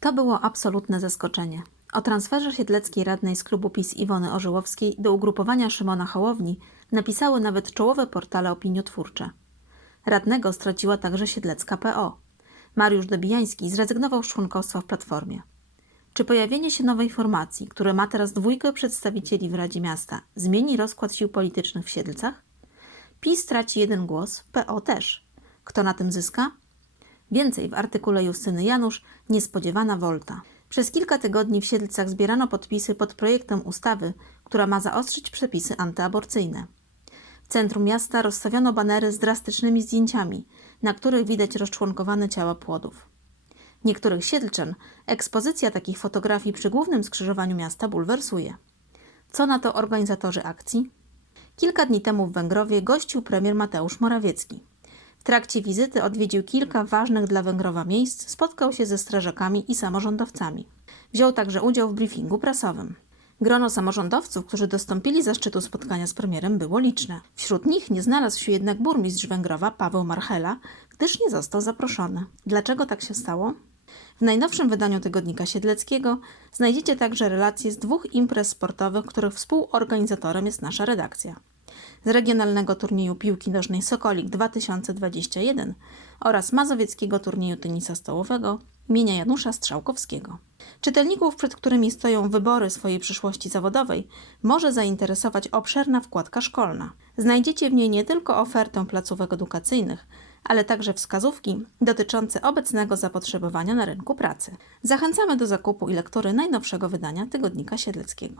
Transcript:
To było absolutne zaskoczenie. O transferze siedleckiej radnej z klubu PiS Iwony Orzyłowskiej do ugrupowania Szymona Hołowni napisały nawet czołowe portale opiniotwórcze. Radnego straciła także siedlecka PO. Mariusz Dobijański zrezygnował z członkostwa w Platformie. Czy pojawienie się nowej formacji, które ma teraz dwójkę przedstawicieli w Radzie Miasta, zmieni rozkład sił politycznych w Siedlcach? PiS traci jeden głos, PO też. Kto na tym zyska? Więcej w artykule Justyny Janusz Niespodziewana wolta. Przez kilka tygodni w Siedlcach zbierano podpisy pod projektem ustawy, która ma zaostrzyć przepisy antyaborcyjne. W centrum miasta rozstawiono banery z drastycznymi zdjęciami, na których widać rozczłonkowane ciała płodów. Niektórych siedlczan ekspozycja takich fotografii przy głównym skrzyżowaniu miasta bulwersuje. Co na to organizatorzy akcji? Kilka dni temu w Węgrowie gościł premier Mateusz Morawiecki. Trakcie wizyty odwiedził kilka ważnych dla Węgrowa miejsc, spotkał się ze strażakami i samorządowcami. Wziął także udział w briefingu prasowym. Grono samorządowców, którzy dostąpili zaszczytu spotkania z premierem, było liczne. Wśród nich nie znalazł się jednak burmistrz Węgrowa Paweł Marchela, gdyż nie został zaproszony. Dlaczego tak się stało? W najnowszym wydaniu tygodnika Siedleckiego znajdziecie także relacje z dwóch imprez sportowych, których współorganizatorem jest nasza redakcja. Z regionalnego turnieju piłki nożnej Sokolik 2021 oraz mazowieckiego turnieju tenisa stołowego imienia Janusza Strzałkowskiego. Czytelników, przed którymi stoją wybory swojej przyszłości zawodowej, może zainteresować obszerna wkładka szkolna. Znajdziecie w niej nie tylko ofertę placówek edukacyjnych, ale także wskazówki dotyczące obecnego zapotrzebowania na rynku pracy. Zachęcamy do zakupu i lektury najnowszego wydania Tygodnika Siedleckiego.